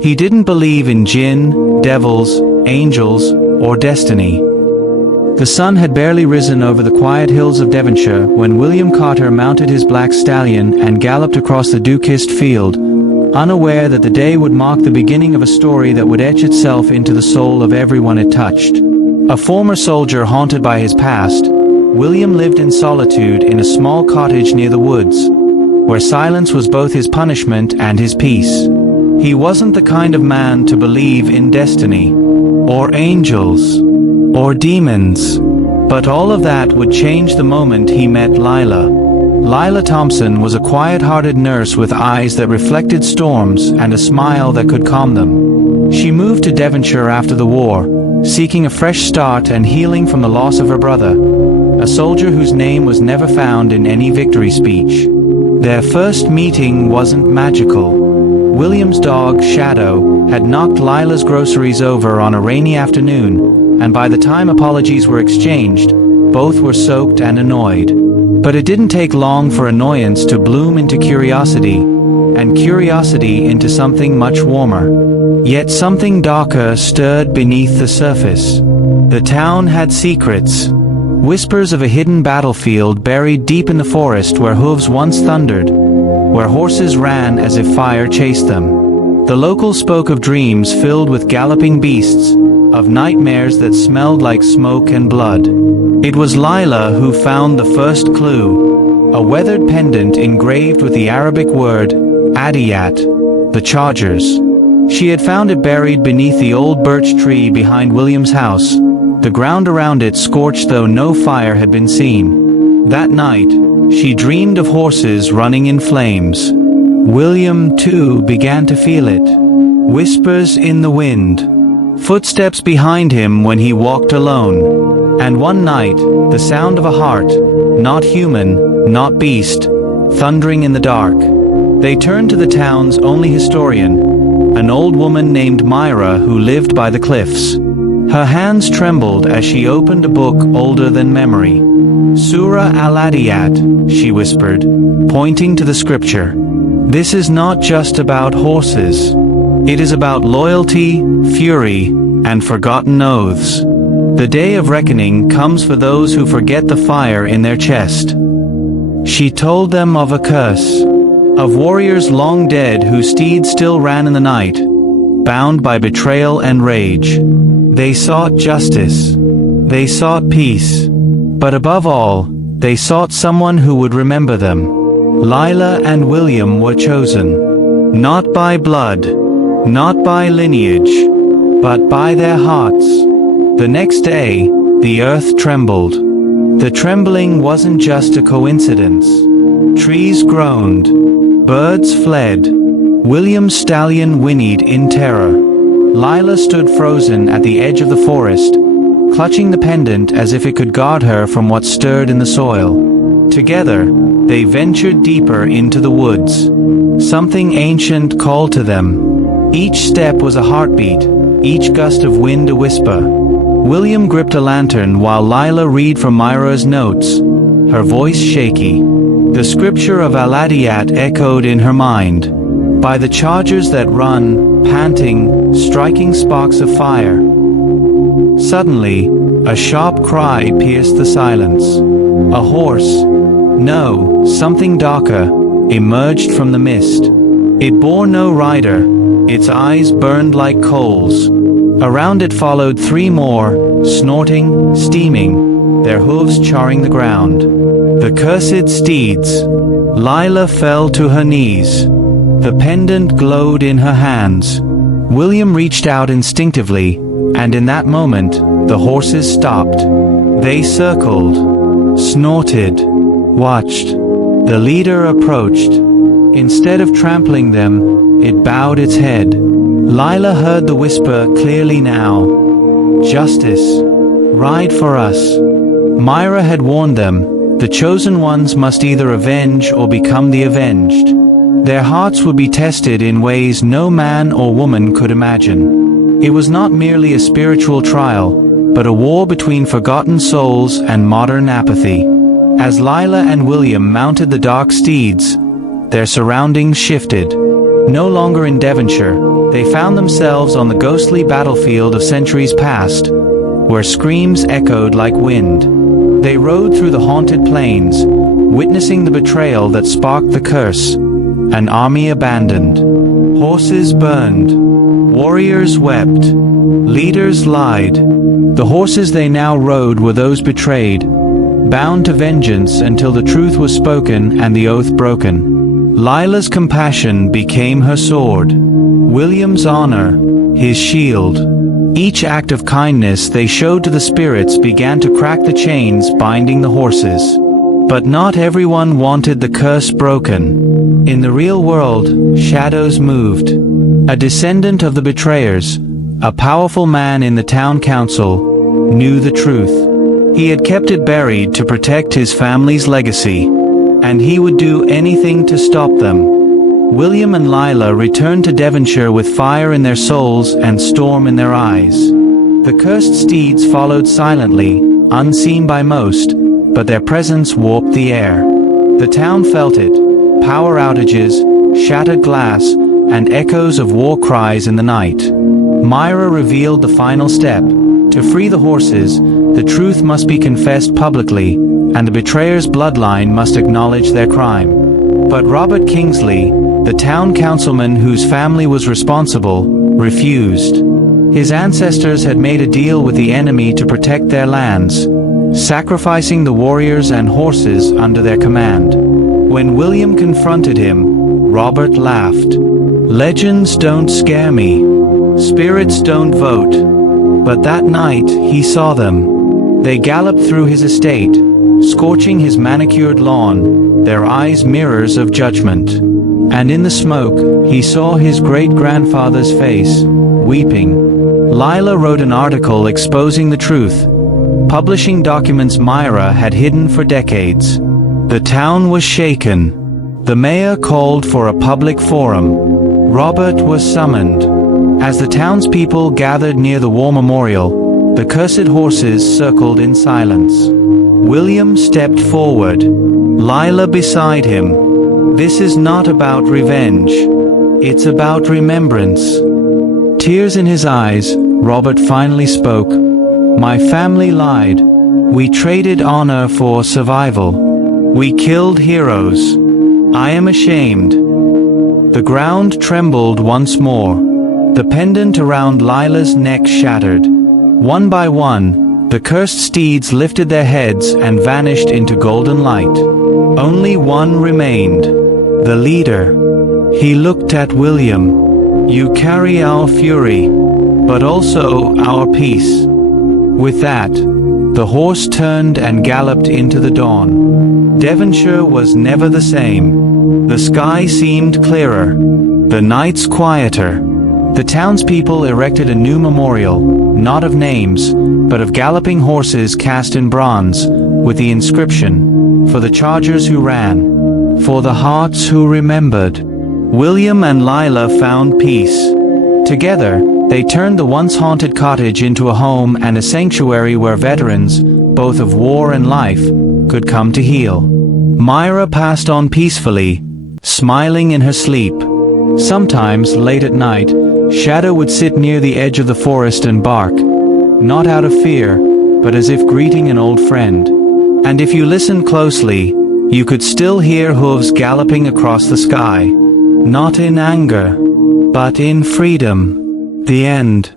He didn't believe in jinn, devils, angels, or destiny. The sun had barely risen over the quiet hills of Devonshire when William Carter mounted his black stallion and galloped across the dew-kissed field, unaware that the day would mark the beginning of a story that would etch itself into the soul of everyone it touched. A former soldier haunted by his past, William lived in solitude in a small cottage near the woods, where silence was both his punishment and his peace. He wasn't the kind of man to believe in destiny, or angels, or demons. But all of that would change the moment he met Lila. Lila Thompson was a quiet-hearted nurse with eyes that reflected storms and a smile that could calm them. She moved to Devonshire after the war, seeking a fresh start and healing from the loss of her brother, a soldier whose name was never found in any victory speech. Their first meeting wasn't magical. William's dog, Shadow, had knocked Lila's groceries over on a rainy afternoon, and by the time apologies were exchanged, both were soaked and annoyed. But it didn't take long for annoyance to bloom into curiosity, and curiosity into something much warmer. Yet something darker stirred beneath the surface. The town had secrets. Whispers of a hidden battlefield buried deep in the forest where hooves once thundered, where horses ran as if fire chased them. The locals spoke of dreams filled with galloping beasts, of nightmares that smelled like smoke and blood. It was Lila who found the first clue, a weathered pendant engraved with the Arabic word, Adiyat, the Chargers. She had found it buried beneath the old birch tree behind William's house, the ground around it scorched though no fire had been seen. That night, she dreamed of horses running in flames. William, too, began to feel it. Whispers in the wind. Footsteps behind him when he walked alone. And one night, the sound of a heart, not human, not beast, thundering in the dark. They turned to the town's only historian, an old woman named Myra who lived by the cliffs. Her hands trembled as she opened a book older than memory. Surah al-Adiyat, she whispered, pointing to the scripture. This is not just about horses. It is about loyalty, fury, and forgotten oaths. The day of reckoning comes for those who forget the fire in their chest. She told them of a curse, of warriors long dead whose steeds still ran in the night, bound by betrayal and rage. They sought justice. They sought peace. But above all, they sought someone who would remember them. Lila and William were chosen. Not by blood, not by lineage, but by their hearts. The next day, the earth trembled. The trembling wasn't just a coincidence. Trees groaned. Birds fled. William's stallion whinnied in terror. Lila stood frozen at the edge of the forest, clutching the pendant as if it could guard her from what stirred in the soil. Together, they ventured deeper into the woods. Something ancient called to them. Each step was a heartbeat, each gust of wind a whisper. William gripped a lantern while Lila read from Myra's notes, her voice shaky. The scripture of Al-Adiyat echoed in her mind. By the chargers that run, panting, striking sparks of fire. Suddenly, a sharp cry pierced the silence. A horse, no, something darker, emerged from the mist. It bore no rider, its eyes burned like coals. Around it followed three more, snorting, steaming, their hooves charring the ground. The cursed steeds. Lila fell to her knees. The pendant glowed in her hands. William reached out instinctively, and in that moment, the horses stopped. They circled, snorted, watched. The leader approached. Instead of trampling them, it bowed its head. Lila heard the whisper clearly now. Justice. Ride for us. Myra had warned them, the chosen ones must either avenge or become the avenged. Their hearts would be tested in ways no man or woman could imagine. It was not merely a spiritual trial, but a war between forgotten souls and modern apathy. As Lila and William mounted the dark steeds, their surroundings shifted. No longer in Devonshire, they found themselves on the ghostly battlefield of centuries past, where screams echoed like wind. They rode through the haunted plains, witnessing the betrayal that sparked the curse. An army abandoned. Horses burned. Warriors wept. Leaders lied. The horses they now rode were those betrayed, bound to vengeance until the truth was spoken and the oath broken. Lila's compassion became her sword, William's honor, his shield. Each act of kindness they showed to the spirits began to crack the chains binding the horses. But not everyone wanted the curse broken. In the real world, shadows moved. A descendant of the betrayers, a powerful man in the town council, knew the truth. He had kept it buried to protect his family's legacy, and he would do anything to stop them. William and Lila returned to Devonshire with fire in their souls and storm in their eyes. The cursed steeds followed silently, unseen by most, but their presence warped the air. The town felt it: power outages, shattered glass, and echoes of war cries in the night. Myra revealed the final step. To free the horses, the truth must be confessed publicly, and the betrayer's bloodline must acknowledge their crime. But Robert Kingsley, the town councilman whose family was responsible, refused. His ancestors had made a deal with the enemy to protect their lands, sacrificing the warriors and horses under their command. When William confronted him, Robert laughed. "Legends don't scare me. Spirits don't vote." But that night, he saw them. They galloped through his estate, scorching his manicured lawn, their eyes mirrors of judgment. And in the smoke, he saw his great-grandfather's face, weeping. Lila wrote an article exposing the truth, publishing documents Myra had hidden for decades. The town was shaken. The mayor called for a public forum. Robert was summoned. As the townspeople gathered near the war memorial, the cursed horses circled in silence. William stepped forward, Lila beside him. This is not about revenge. It's about remembrance. Tears in his eyes, Robert finally spoke. "My family lied. We traded honor for survival. We killed heroes. I am ashamed." The ground trembled once more. The pendant around Lila's neck shattered. One by one, the cursed steeds lifted their heads and vanished into golden light. Only one remained, the leader. He looked at William. "You carry our fury, but also our peace." With that, the horse turned and galloped into the dawn. Devonshire was never the same. The sky seemed clearer, the nights quieter. The townspeople erected a new memorial, not of names, but of galloping horses cast in bronze, with the inscription, "For the chargers who ran, for the hearts who remembered." William and Lila found peace. Together, they turned the once haunted cottage into a home and a sanctuary where veterans, both of war and life, could come to heal. Myra passed on peacefully, smiling in her sleep. Sometimes, late at night, Shadow would sit near the edge of the forest and bark, not out of fear, but as if greeting an old friend. And if you listened closely, you could still hear hooves galloping across the sky, not in anger, but in freedom. The end.